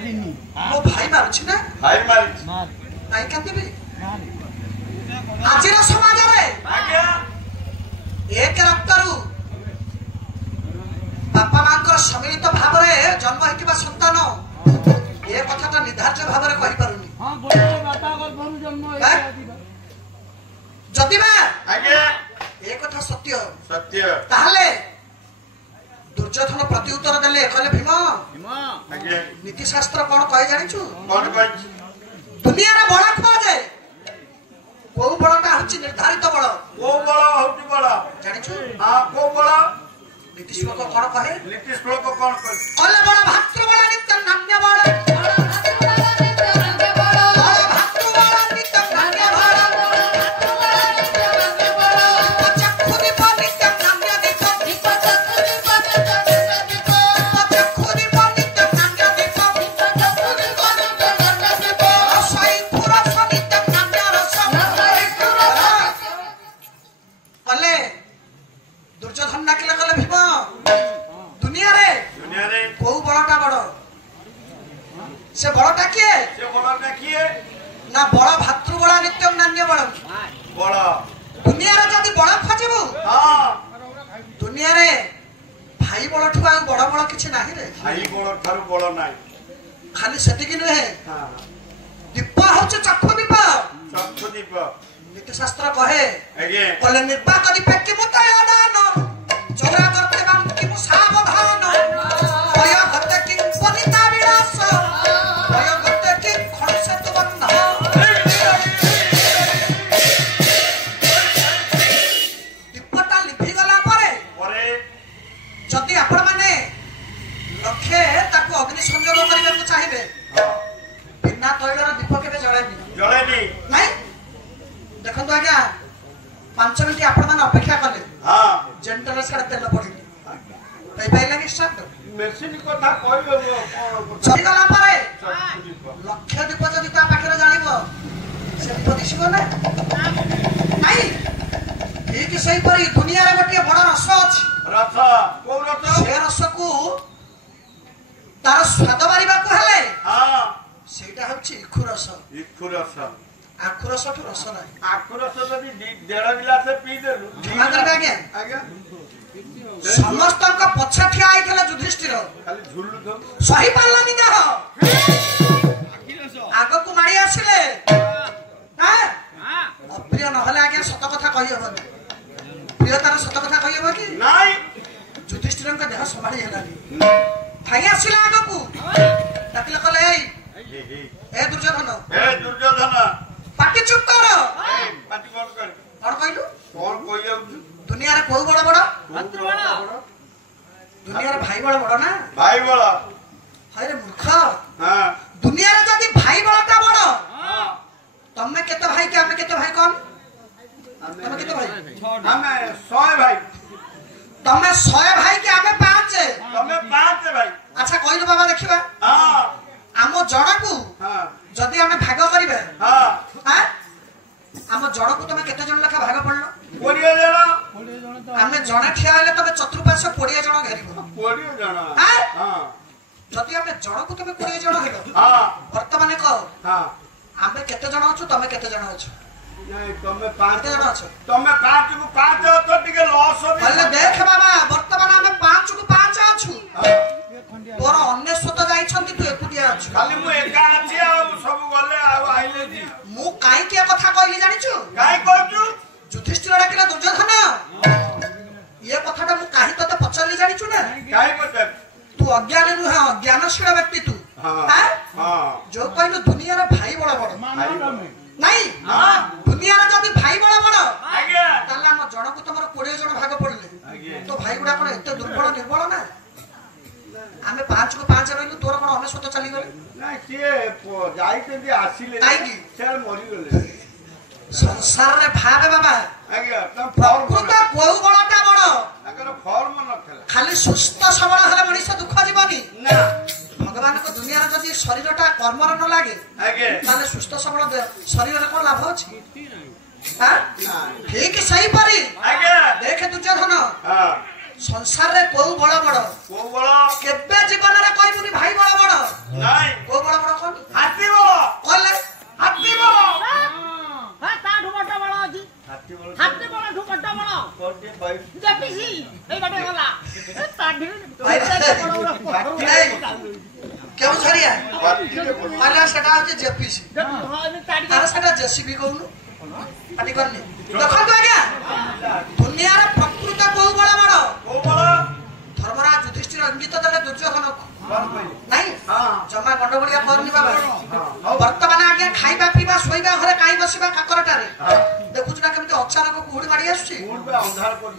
मो भाई मारुछि ना भाई मारी नाइ कांदिबे आजिर समाज रे आज्ञा एक रक्तरु बापा मांकर सम्मिलित भाव रे जन्म हेतिबा संतान ए कथाटा निर्धार्य भाव रे कहि पारुनी हां बोले बाटा को बरु जन्म जदि बा आज्ञा ए कथा सत्य सत्य ताहले दुर्योधन प्रति उत्तर देले कहले भीम आज्ञा नीति शास्त्र कोन कहि जानिछु कौन कह दुनिया रे बड़ा खोजे को बड़टा हछि निर्धारित बड़ को बड़ा होती बड़ा जानिछु हां को बड़ा नीति श्लोक कोन कहे नीति श्लोक कौन कह कहले बड़ा भातृ बड़ा नित्य नान्य बड़ा दुर्योधन डाकिले कहले भीम दुनिया रे को बड़टा बड़ से बड़टा किए से बड़ा ना किए ना बड़ भातृ बड़ा नित्यम नान्य बड़ बड़ा दुनिया रे जदी बड़ खोजिबु हां दुनिया रे भाई बड़ ठुआ बड़ बड़ किछि नाही रे भाई बड़ा थारु बड़ा नाही खाली सेटिकी नहे हां दीप होछ चक्षु दीप चक्षु दीप नीति शास्त्र कहे आज्ञा कहले निर्वाक दीप कि मुतयदान चोरा करते बाम कि मु सावधान भय करते कि पनिता विनाश भय करते कि खड़से तु बंध दीपटा लिखि गला परे जदि आपण माने लक्ष्य ताको अग्नि संयोग करिबा को चाहिबे बिना तैलर दीप केबे जळेनी नहीं देखो तो आज्ञा 5 मिनिट आपण मान अपेक्षा कले हां जेंटल साडे तेल पड़ी तै पाइला कि स्टार्ट मेसिन कथा कहबो चली गला पारे चक्षु दीप लक्ष्य दीप जदि ता पाखरे जानिबो से दीप दिसिबो ना नहीं ठीक सही परी दुनिया रे गोटे बड़ रस अछि रथ को रथ से रस को तार स्वाद मारिबा को हेले हां सेटा होछि इखु रस आखु रस ठु रस ना आखु रस जदी 1.5 गिलास पी देलु क्षमा करबे आज्ञा आज्ञा समस्त का पछा ठिया आइथले युधिष्ठिर खाली झुल्लु दो सही पालनी देह आगो को मारी आसिले हां अप्रिय न हले आज्ञा सत कथा कहि होबनी प्रियतार सत कथा कहि होबो कि नाही युधिष्ठिर का देह संभाली हेलानी भाई आसिला आगो को डाकिले कहले ए दुर्योधन पाटी चुप कर पाटी बंद कर और कहलु कौन कोई दुनिया रे कोई बड़ बड़ भातृ बड़ दुनिया रे भाई बड़ बड़ ना भाई बड़ा हाय रे मूर्ख हां दुनिया रे जदी भाई बड़टा बड़ हां तमे केते भाई के हमें केते भाई कोन तमे केते भाई हमें 100 भाई तमे 100 भाई के हमें 5 तमे 5 भाई अच्छा कहलु बाबा देखिबा हां आमो जणकू हां जदी हमें भाग करिबे हां हां आमो जणकू तमे केते जण लेखा भाग पड़लो 20 जण हमें जणे ठिया हेले तमे चतुर्पार्श्व 20 जण घेरिबो 20 जण हां हां जदी हमें जणकू तमे 20 जण हेलो हां वर्तमान कह हां हमें केते जण अछु तमे केते जण अछु नहीं तमे 5 जण अछु तमे 5 को 5 तो टिके लॉस हो बोले देख बाबा वर्तमान हमें 5 को 5 अछु तोर अन्य स्वत जाइछंती तू एकुटिया अछु खाली मु एका अछि आ सब गले आ आइले जी मु काई के कथा कहली जानिछु काई कहजु युधिष्ठिर डाकिला दुर्योधन ये कथाटा मु काई तते पछरली जानिछु ना काई पछर तू अज्ञान नुह ज्ञानशील व्यक्ति तू हां हां हां जो कहलु दुनिया रे भाई बड़ बड़ नहीं हां दुनिया रे जदी भाई बड़ बड़ आज्ञा ताला हम जणकू तमर 20 जण भाग पड़ले तो भाई गुडा कोन एते दुर्बल निर्बल ना आमे 5 को 5 रहिलु तोर कोन अनेश्वत चली गले ना के जाई के आसीले काईकी सेल मरि गले संसार रे भाबे बाबा आज्ञा तम फॉर्म प्रकृत कोउ बड़टा बड़ अगर फॉर्म न खेला खाली सुस्थ सबल हले मनुष्य दुख जीवनी ना भगवान को दुनिया रे जदी शरीरटा कर्मर न लागे आज्ञा ताले सुस्थ सबल शरीर रे कोन लाभ अछि हां ठीक सही परी आज्ञा देख दुर्योधन हां संसार रे को बड़ बड़ को बड़ केबे जीवन रे कहबुनी भाई बड़ बड़ नहीं को बड़ बड़ कोन हाथी बड़ कहले हाथी बड़ हां ता ढुकटा बड़ अछि हाथी बड़ ढुकटा बड़ कोटे भाई जेपीसी ए बाटे गला ता ढिर क्यों छरिया माला सेटा होचे जेपीसी अरे सेटा जेसीबी कहनु पाटी करनी देखो तो आज्ञा दुनिया रे प्रकृत को बड़ बड़ धर्मराज युधिष्ठिर अंकित देले दुर्योधन नहीं जमा गंडगोलिया करनी बाबा वर्तमान आज्ञा खाइबा पीबा सोइबा घरे काई बसिबा काकरटारे देखुछ ना केमते अचानक कुहुडी मारी आछी अंधार कर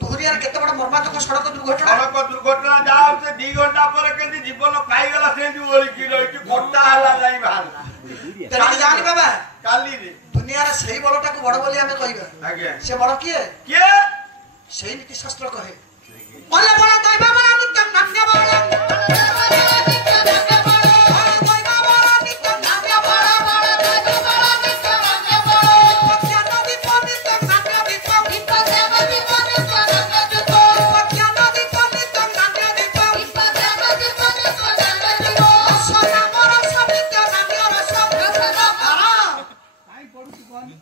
धुरियार केते बड़ मर्मान्तक सड़क दुर्घटना जाओ से 2 घंटा पर केंदी जीवन पाई गला से ओली की रही कोटा हला जाई बाहर तेरे जानी बाबा काली रे दुनिया रे सही बड़टा को बड़ बोली हमें कहबा आगे से बड़ किए के सही नीति शास्त्र कहे बोले बड़ा दैवा बड़ा नित्य नाट्य बड़ा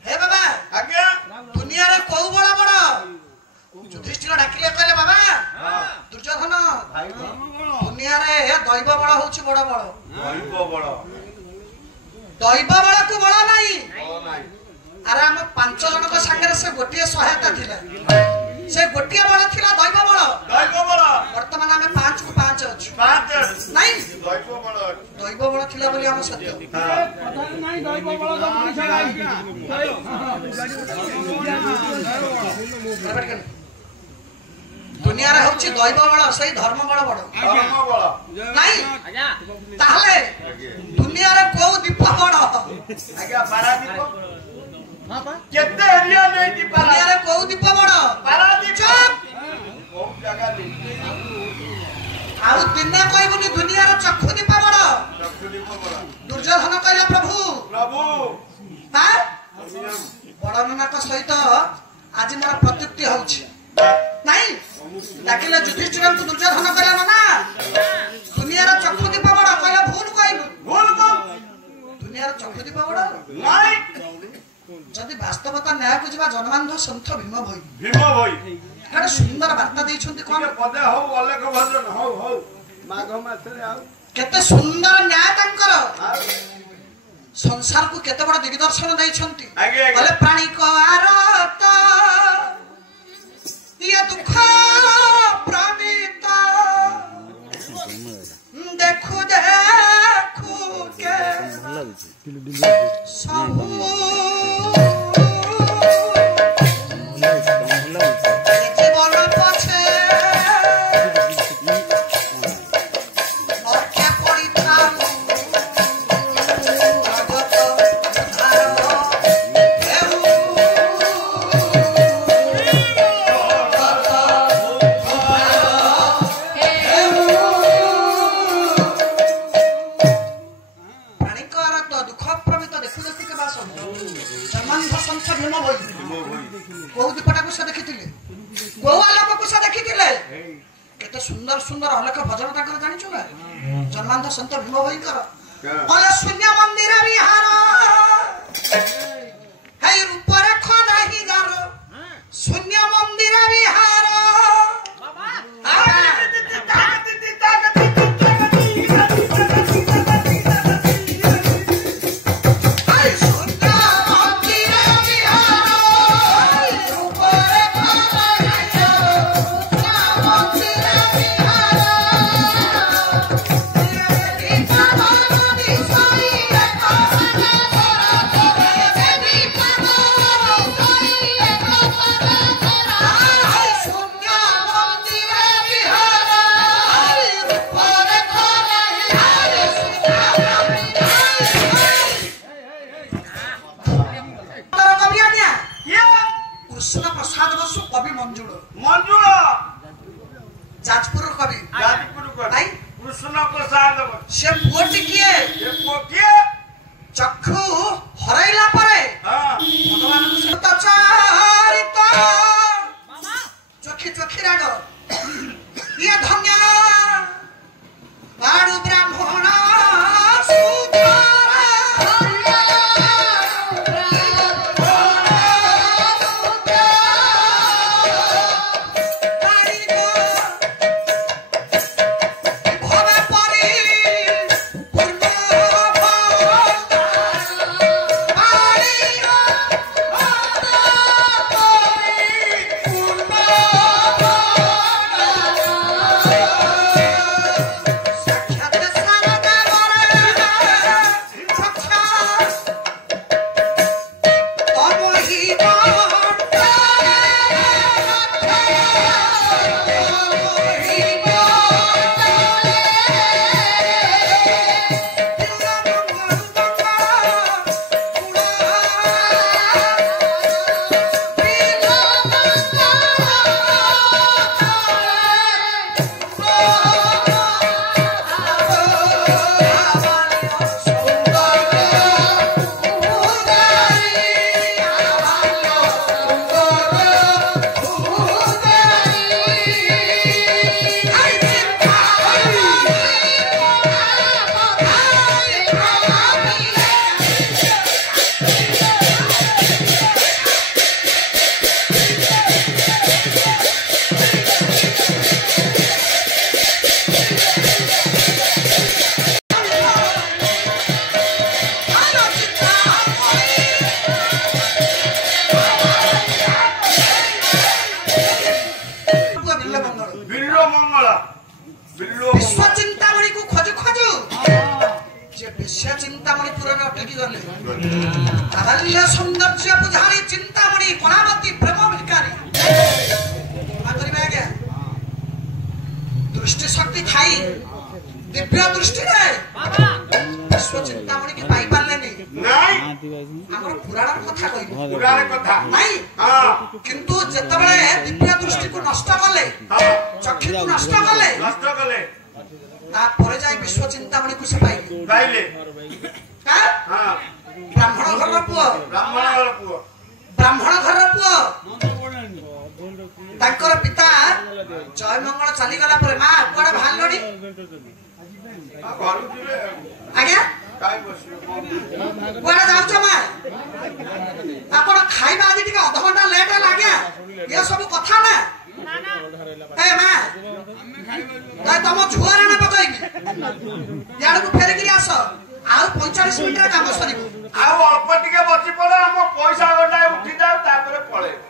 हे बाबा आगे दुनिया रे को बड़ा बड़ा युधिष्ठिर डाकिले कहले बाबा दुर्योधन भाई दुनिया रे दैव बड़ होची बड़ बड़ बड़ दैव बड़ को बड़ नाही ओ नाही अरे हम 5 जन को संगे से गोटिए सहायता थिला से गोटिए बड़ थिला दैव बड़ वर्तमान हम 5 को 5 अछि 5 नहीं दैव दैव बड़ थिला बोली हम सत्य कथा नाही दइबो बळ द मनीषा बराबर दुनिया रे होची दैव बड़ सही धर्म बड़ नहीं आजा ताहले दुनिया रे को दीप बड़ आगे पारादीप हां पा केते एरिया नहीं दी दुनिया रे को दीप बड़ पारादीप चुप बहुत जगह दी आउ दिने कहबुनी दुनिया रे चक्षु दीप बड़ चक्षुदीप बड़ दुर्योधन कहले प्रभु हां बड़ ननाक सहित आज मोर प्रत्युक्ति होउची नहीं डाकिले युधिष्ठिर को दुर्योधन कहले ना दुनिया रे चक्षु दीप बड़ कहले भूल कहलु दुनिया रे चक्षु दीप बड़ नहीं जदि वास्तवता न्याय को जिबा जनमानव संत भीम भई भीम केते सुंदर वार्ता दैछन्ति कोन पदे हो अलेख भजन हो माघ मासरे आउ केते सुंदर न्याय तांकर संसार को केते बड़ दिग्दर्शन दैछन्ति आगे बोले प्राणी को आरत ये दुख प्रमित देखु देखु के सबू जीवन पछे नरके पड़िथाउ जगत उद्धार हेउ प्राणीकर तो दुख प्रमित देखु देखु के बास जन्मांध संत भीम भई को दीपटा को से देखिथिले गोवा लोक को से देखिथिले केते सुंदर सुंदर अलेख भजन ताकर जानिछु ना जन्मांध संत भीम भई कर बोले शून्य मंदिर विहार हे रूप रेखा नाही गार शून्य मंदिर विहार कृष्ण प्रसाद बसु कवि मंजुल जाजपुर कवि नहीं कृष्ण प्रसाद से पुअटी किए चक्षु हरैला परे भगवान को सतचारित चोखी चोखी राग ତାରଲ୍ୟ ସୌନ୍ଦର୍ଯ୍ୟ ବୁଝାଣି ଚିନ୍ତାମଣି କଳାବତୀ ପ୍ରେମ ଭିକାରୀ କଣ କରିବେ ଆଜ୍ଞା ଦୃଷ୍ଟି ଶକ୍ତି ଥାଇ ଦିବ୍ୟ ଦୃଷ୍ଟିରେ ବିଶ୍ୱ ଚିନ୍ତାମଣି କି ପାଇପାରିଲେନି ଆମର ପୁରାଣର କଥା କହିବୁ ନାଇଁ କିନ୍ତୁ ଯେତେବେଳେ ଦିବ୍ୟ ଦୃଷ୍ଟିକୁ ନଷ୍ଟ କଲେ ଚକ୍ଷୁକୁ ନଷ୍ଟ କଲେ ତାପରେ ଯାଇ ବିଶ୍ୱ ଚିନ୍ତାମଣିକୁ ସେ ପାଇଲେ ବ୍ରାହ୍ମଣ ଘରର ପୁଅ ତାଙ୍କର ପିତା ଜୟମଙ୍ଗଳ ଚାଲିଗଲା ପରେ ମା କୁଆଡେ ବାହାରିଲଣି ଆଜ୍ଞା କୁଆଡେ ଯାଉଛ ମା ଆପଣ ଖାଇବା ଆଜି ଟିକେ ଅଧଘଣ୍ଟା ଲେଟ୍ ହେଲା ଆଜ୍ଞା ଇଏ ସବୁ କଥା ନା ମା ତମ ଝୁଅର ନା ବଜାଇବି ଇଆଡକୁ ଫେରିକିରି ଆସ ଆଉ 45 ମିନିଟରେ କାମ ସରିବ ଆଉ ଅଳ୍ପ ଟିକେ ବସି ପଡେ ଆମ ପଇସା ଗଣ୍ଡାଏ ଉଠି ଯାଉ ତାପରେ ପଳେଇବ।